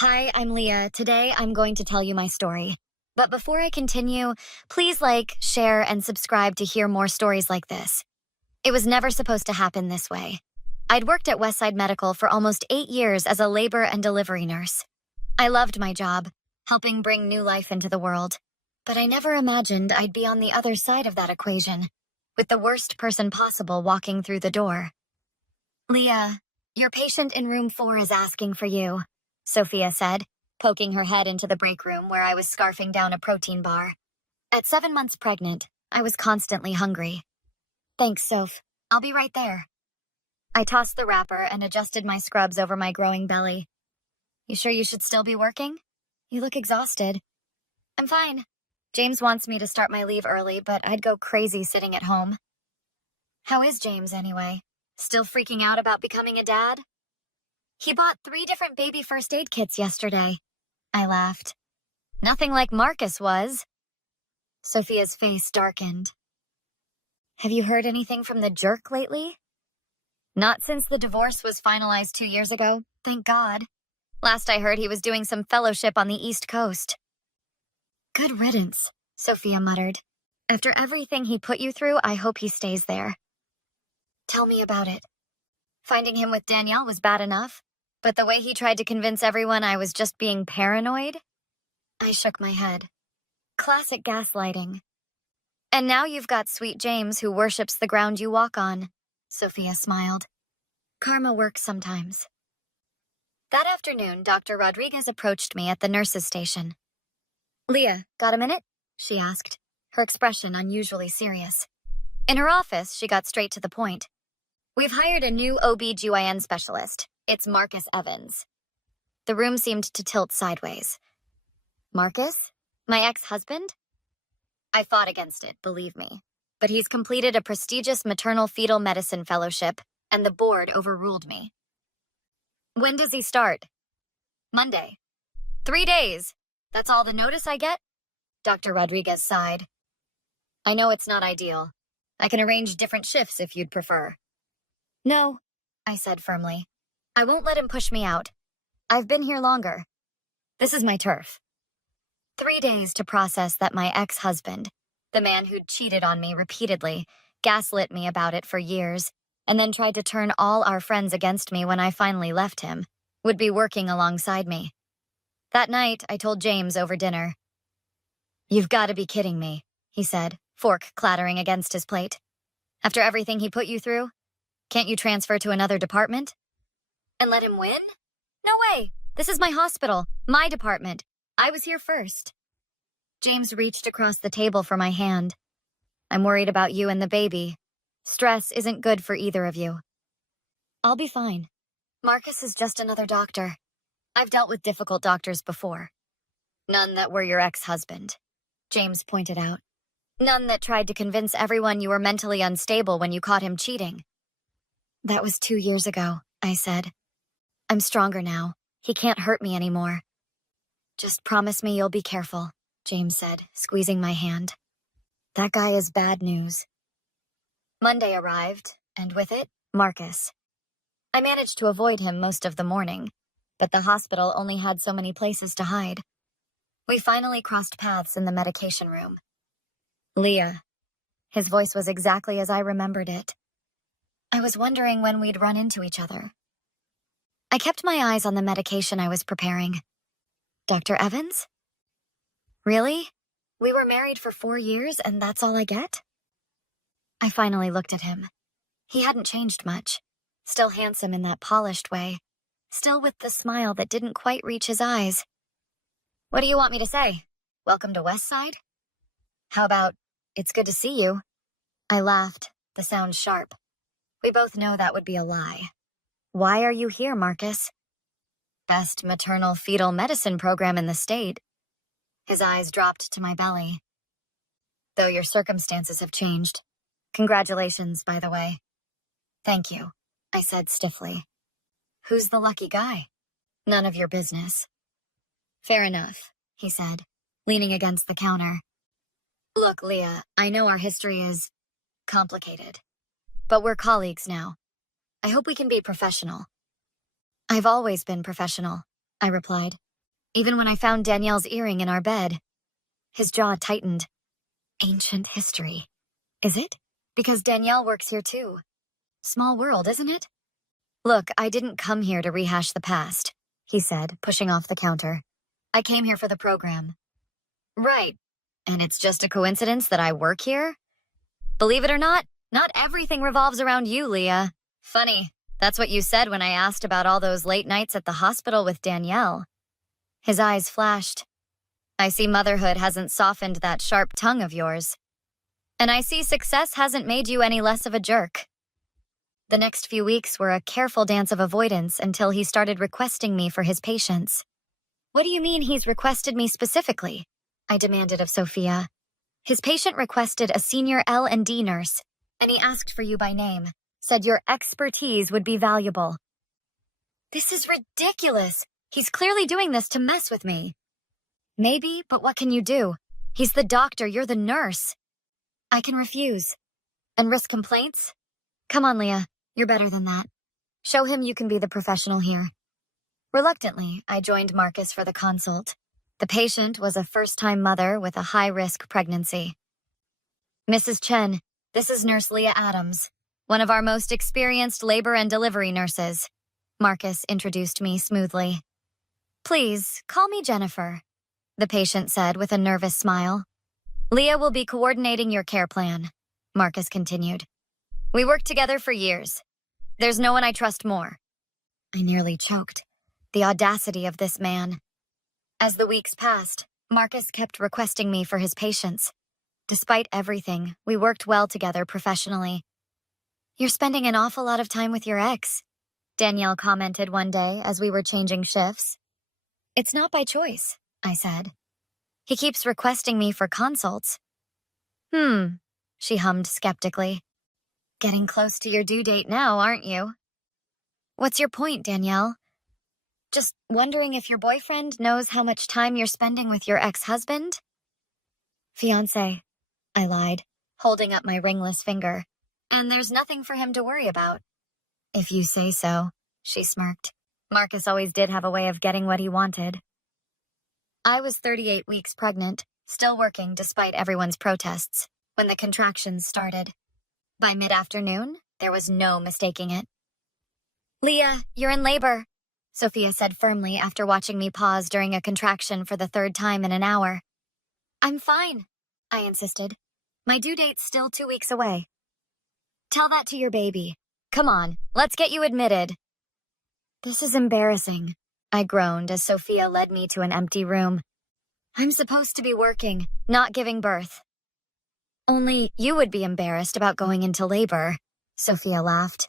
Hi, I'm Leah. Today I'm going to tell you my story. But before I continue, please like, share, and subscribe to hear more stories like this. It was never supposed to happen this way. I'd worked at Westside Medical for almost 8 years as a labor and delivery nurse. I loved my job, helping bring new life into the world. But I never imagined I'd be on the other side of that equation, with the worst person possible walking through the door. Leah, your patient in room 4 is asking for you, Sophia said, poking her head into the break room where I was scarfing down a protein bar. At 7 months pregnant, I was constantly hungry. Thanks, Soph. I'll be right there. I tossed the wrapper and adjusted my scrubs over my growing belly. You sure you should still be working? You look exhausted. I'm fine. James wants me to start my leave early, but I'd go crazy sitting at home. How is James, anyway? Still freaking out about becoming a dad? He bought 3 different baby first aid kits yesterday. I laughed. Nothing like Marcus was. Sophia's face darkened. Have you heard anything from the jerk lately? Not since the divorce was finalized 2 years ago, thank God. Last I heard he was doing some fellowship on the East Coast. Good riddance, Sophia muttered. After everything he put you through, I hope he stays there. Tell me about it. Finding him with Danielle was bad enough, but the way he tried to convince everyone I was just being paranoid? I shook my head. Classic gaslighting. And now you've got sweet James who worships the ground you walk on, Sophia smiled. Karma works sometimes. That afternoon, Dr. Rodriguez approached me at the nurse's station. Leah, got a minute? She asked, her expression unusually serious. In her office, she got straight to the point. We've hired a new OB/GYN specialist. It's Marcus Evans. The room seemed to tilt sideways. Marcus? My ex-husband? I fought against it, believe me. But he's completed a prestigious maternal fetal medicine fellowship, and the board overruled me. When does he start? Monday. 3 days. That's all the notice I get? Dr. Rodriguez sighed. I know it's not ideal. I can arrange different shifts if you'd prefer. No, I said firmly. I won't let him push me out. I've been here longer. This is my turf. 3 days to process that my ex-husband, the man who'd cheated on me repeatedly, gaslit me about it for years, and then tried to turn all our friends against me when I finally left him, would be working alongside me. That night, I told James over dinner. You've got to be kidding me, he said, fork clattering against his plate. After everything he put you through, can't you transfer to another department? And let him win? No way! This is my hospital, my department. I was here first. James reached across the table for my hand. I'm worried about you and the baby. Stress isn't good for either of you. I'll be fine. Marcus is just another doctor. I've dealt with difficult doctors before. None that were your ex-husband, James pointed out. None that tried to convince everyone you were mentally unstable when you caught him cheating. That was 2 years ago, I said. I'm stronger now. He can't hurt me anymore. Just promise me you'll be careful, James said, squeezing my hand. That guy is bad news. Monday arrived, and with it, Marcus. I managed to avoid him most of the morning, but the hospital only had so many places to hide. We finally crossed paths in the medication room. Leah. His voice was exactly as I remembered it. I was wondering when we'd run into each other. I kept my eyes on the medication I was preparing. Dr. Evans? Really? We were married for 4 years and that's all I get? I finally looked at him. He hadn't changed much. Still handsome in that polished way. Still with the smile that didn't quite reach his eyes. What do you want me to say? Welcome to Westside? How about, it's good to see you? I laughed, the sound sharp. We both know that would be a lie. Why are you here, Marcus? Best maternal fetal medicine program in the state. His eyes dropped to my belly. Though your circumstances have changed. Congratulations, by the way. Thank you, I said stiffly. Who's the lucky guy? None of your business. Fair enough, he said, leaning against the counter. Look, Leah, I know our history is complicated. But we're colleagues now. I hope we can be professional. I've always been professional, I replied, Even when I found Danielle's earring in our bed. His jaw tightened. Ancient history. Is it? Because Danielle works here too. Small world, isn't it? Look, I didn't come here to rehash the past, he said, pushing off the counter. I came here for the program. Right. And it's just a coincidence that I work here? Believe it or not everything revolves around you, Leah. Funny. That's what you said when I asked about all those late nights at the hospital with Danielle. His eyes flashed. I see motherhood hasn't softened that sharp tongue of yours. And I see success hasn't made you any less of a jerk. The next few weeks were a careful dance of avoidance until he started requesting me for his patients. What do you mean he's requested me specifically? I demanded of Sophia. His patient requested a senior L&D nurse, and he asked for you by name, said your expertise would be valuable. This is ridiculous. He's clearly doing this to mess with me. Maybe, but what can you do? He's the doctor, you're the nurse. I can refuse. And risk complaints? Come on, Leah, you're better than that. Show him you can be the professional here. Reluctantly, I joined Marcus for the consult. The patient was a first-time mother with a high-risk pregnancy. Mrs. Chen, this is Nurse Leah Adams, one of our most experienced labor and delivery nurses. Marcus introduced me smoothly. Please, call me Jennifer, the patient said with a nervous smile. Leah will be coordinating your care plan, Marcus continued. We worked together for years. There's no one I trust more. I nearly choked. The audacity of this man. As the weeks passed, Marcus kept requesting me for his patients. Despite everything, we worked well together professionally. You're spending an awful lot of time with your ex, Danielle commented one day as we were changing shifts. It's not by choice, I said. He keeps requesting me for consults. She hummed skeptically. Getting close to your due date now, aren't you? What's your point, Danielle? Just wondering if your boyfriend knows how much time you're spending with your ex-husband? Fiancé, I lied, holding up my ringless finger. And there's nothing for him to worry about. If you say so, she smirked. Marcus always did have a way of getting what he wanted. I was 38 weeks pregnant, still working despite everyone's protests, when the contractions started. By mid-afternoon, there was no mistaking it. Leah, you're in labor, Sophia said firmly after watching me pause during a contraction for the third time in an hour. I'm fine, I insisted. My due date's still 2 weeks away. Tell that to your baby. Come on, let's get you admitted. This is embarrassing, I groaned as Sophia led me to an empty room. I'm supposed to be working, not giving birth. Only you would be embarrassed about going into labor, Sophia laughed.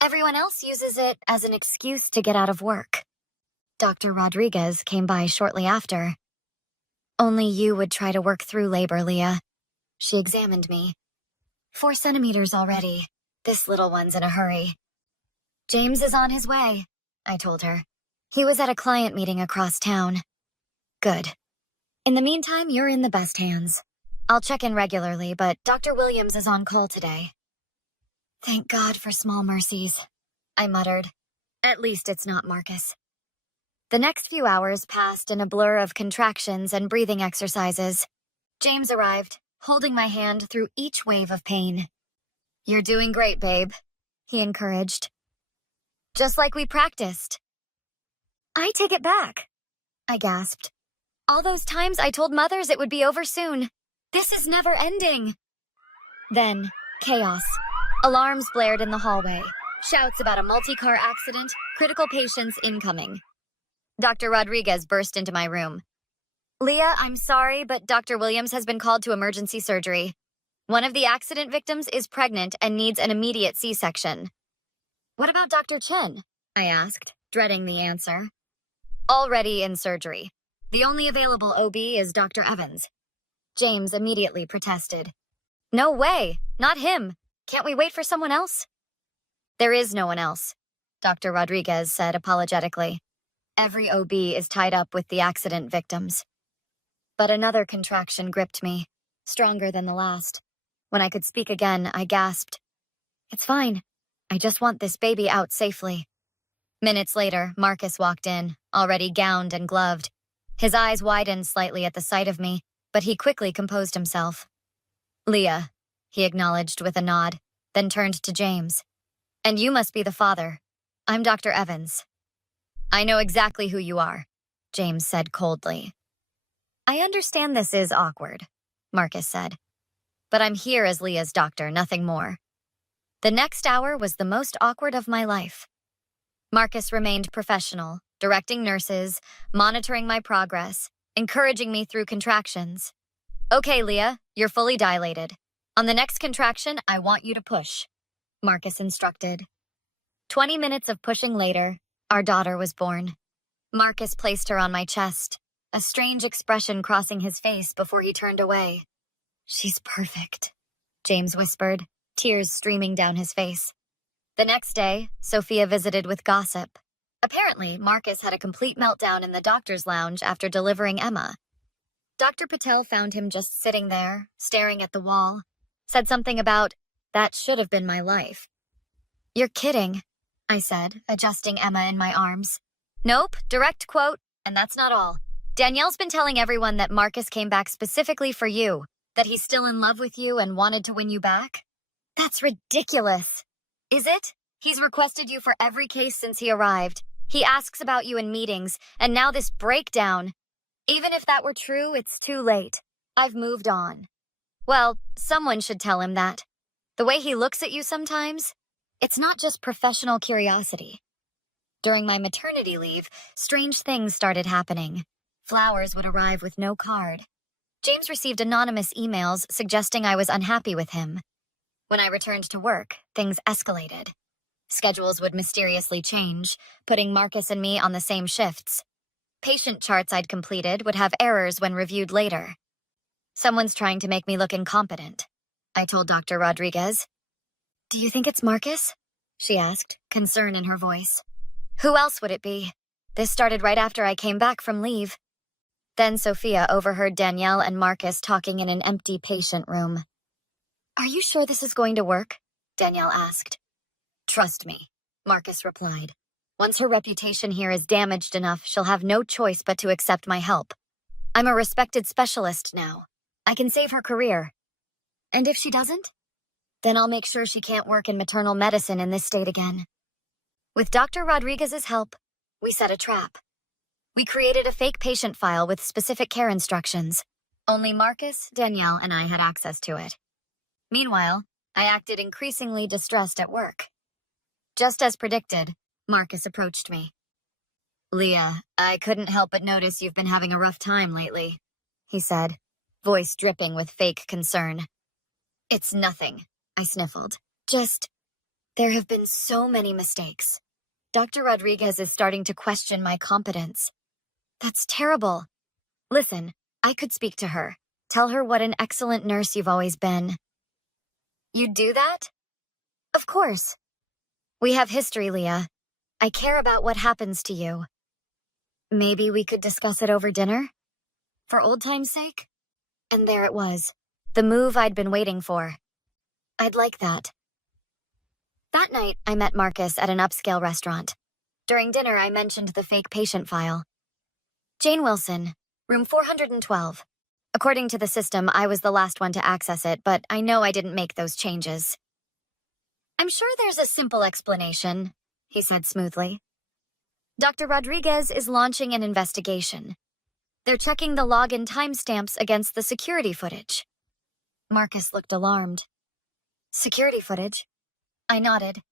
Everyone else uses it as an excuse to get out of work. Dr. Rodriguez came by shortly after. Only you would try to work through labor, Leah. She examined me. 4 centimeters already. This little one's in a hurry. James is on his way, I told her. He was at a client meeting across town. Good. In the meantime, you're in the best hands. I'll check in regularly, but Dr. Williams is on call today. Thank God for small mercies, I muttered. At least it's not Marcus. The next few hours passed in a blur of contractions and breathing exercises. James arrived, holding my hand through each wave of pain. You're doing great, babe, he encouraged. Just like we practiced. I take it back, I gasped. All those times I told mothers it would be over soon. This is never ending. Then, chaos. Alarms blared in the hallway. Shouts about a multi-car accident, critical patients incoming. Dr. Rodriguez burst into my room. Leah, I'm sorry, but Dr. Williams has been called to emergency surgery. One of the accident victims is pregnant and needs an immediate C-section. What about Dr. Chen? I asked, dreading the answer. Already in surgery. The only available OB is Dr. Evans. James immediately protested. No way, not him. Can't we wait for someone else? There is no one else, Dr. Rodriguez said apologetically. Every OB is tied up with the accident victims. But another contraction gripped me, stronger than the last. When I could speak again, I gasped. It's fine. I just want this baby out safely. Minutes later, Marcus walked in, already gowned and gloved. His eyes widened slightly at the sight of me, but he quickly composed himself. "Leah," he acknowledged with a nod, then turned to James. "And you must be the father. I'm Dr. Evans." "I know exactly who you are," James said coldly. "I understand this is awkward," Marcus said. "But I'm here as Leah's doctor, nothing more." The next hour was the most awkward of my life. Marcus remained professional, directing nurses, monitoring my progress, encouraging me through contractions. "Okay, Leah, you're fully dilated. On the next contraction, I want you to push," Marcus instructed. 20 minutes of pushing later, our daughter was born. Marcus placed her on my chest, a strange expression crossing his face before he turned away. "She's perfect," James whispered, tears streaming down his face. The next day, Sophia visited with gossip. Apparently, Marcus had a complete meltdown in the doctor's lounge after delivering Emma. Dr. Patel found him just sitting there, staring at the wall, said something about, "That should have been my life." "You're kidding," I said, adjusting Emma in my arms. "Nope, direct quote, and that's not all. Danielle's been telling everyone that Marcus came back specifically for you, that he's still in love with you and wanted to win you back. That's ridiculous." "Is it? He's requested you for every case since he arrived. He asks about you in meetings, and now this breakdown. Even if that were true, it's too late. I've moved on." "Well, someone should tell him that. The way he looks at you sometimes, it's not just professional curiosity." During my maternity leave, strange things started happening. Flowers would arrive with no card. James received anonymous emails suggesting I was unhappy with him. When I returned to work, things escalated. Schedules would mysteriously change, putting Marcus and me on the same shifts. Patient charts I'd completed would have errors when reviewed later. "Someone's trying to make me look incompetent," I told Dr. Rodriguez. "Do you think it's Marcus?" she asked, concern in her voice. "Who else would it be? This started right after I came back from leave." Then Sophia overheard Danielle and Marcus talking in an empty patient room. "Are you sure this is going to work?" Danielle asked. "Trust me," Marcus replied. "Once her reputation here is damaged enough, she'll have no choice but to accept my help. I'm a respected specialist now. I can save her career. And if she doesn't? Then I'll make sure she can't work in maternal medicine in this state again." With Dr. Rodriguez's help, we set a trap. We created a fake patient file with specific care instructions. Only Marcus, Danielle, and I had access to it. Meanwhile, I acted increasingly distressed at work. Just as predicted, Marcus approached me. "Leah, I couldn't help but notice you've been having a rough time lately," he said, voice dripping with fake concern. "It's nothing," I sniffled. There have been so many mistakes. Dr. Rodriguez is starting to question my competence." "That's terrible. Listen, I could speak to her. Tell her what an excellent nurse you've always been." "You'd do that?" "Of course. We have history, Leah. I care about what happens to you. Maybe we could discuss it over dinner? For old time's sake?" And there it was, the move I'd been waiting for. I'd like that. That night, I met Marcus at an upscale restaurant. During dinner, I mentioned the fake patient file. "Jane Wilson, room 412. According to the system, I was the last one to access it, but I know I didn't make those changes." "I'm sure there's a simple explanation," he said smoothly. "Dr. Rodriguez is launching an investigation. They're checking the login timestamps against the security footage." Marcus looked alarmed. "Security footage?" I nodded.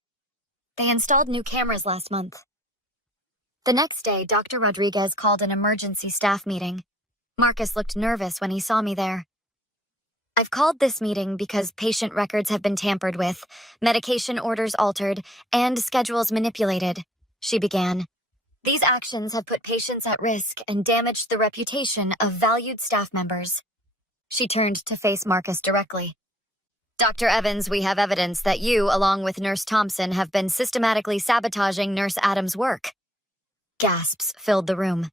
"They installed new cameras last month." The next day, Dr. Rodriguez called an emergency staff meeting. Marcus looked nervous when he saw me there. "I've called this meeting because patient records have been tampered with, medication orders altered, and schedules manipulated," she began. "These actions have put patients at risk and damaged the reputation of valued staff members." She turned to face Marcus directly. "Dr. Evans, we have evidence that you, along with Nurse Thompson, have been systematically sabotaging Nurse Adams' work." Gasps filled the room.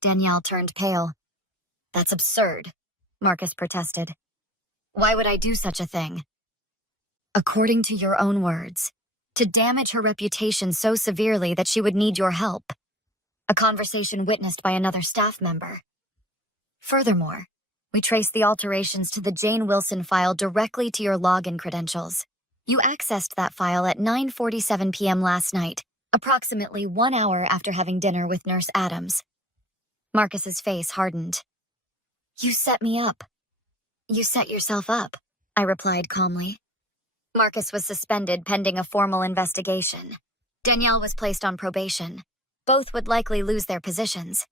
Danielle turned pale. "That's absurd," Marcus protested. "Why would I do such a thing?" "According to your own words, to damage her reputation so severely that she would need your help." a conversation witnessed by another staff member. Furthermore, we traced the alterations to the Jane Wilson file directly to your login credentials. You accessed that file at 9:47 p.m. last night, approximately 1 hour after having dinner with Nurse Adams. Marcus's face hardened. You set me up. You set yourself up, I replied calmly. Marcus was suspended pending a formal investigation. Danielle was placed on probation. Both would likely lose their positions.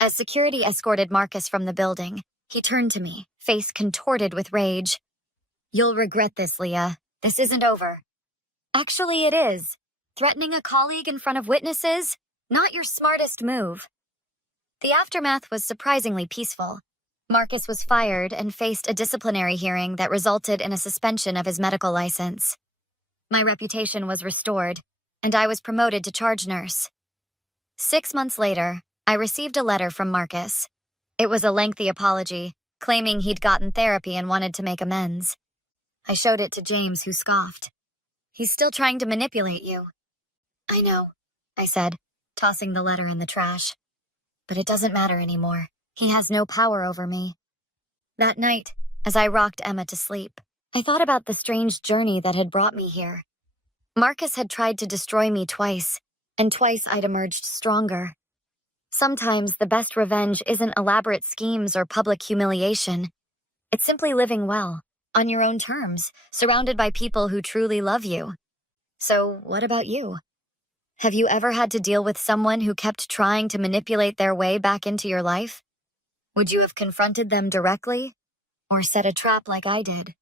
As security escorted Marcus from the building, he turned to me, face contorted with rage. You'll regret this, Leah. This isn't over. Actually, it is. Threatening a colleague in front of witnesses? Not your smartest move. The aftermath was surprisingly peaceful. Marcus was fired and faced a disciplinary hearing that resulted in a suspension of his medical license. My reputation was restored, and I was promoted to charge nurse. 6 months later, I received a letter from Marcus. It was a lengthy apology, claiming he'd gotten therapy and wanted to make amends. I showed it to James, who scoffed. He's still trying to manipulate you. I know, I said, tossing the letter in the trash. But it doesn't matter anymore. He has no power over me. That night, as I rocked Emma to sleep, I thought about the strange journey that had brought me here. Marcus had tried to destroy me twice, and twice I'd emerged stronger. Sometimes the best revenge isn't elaborate schemes or public humiliation. It's simply living well, on your own terms, surrounded by people who truly love you. So, what about you? Have you ever had to deal with someone who kept trying to manipulate their way back into your life? Would you have confronted them directly, or set a trap like I did?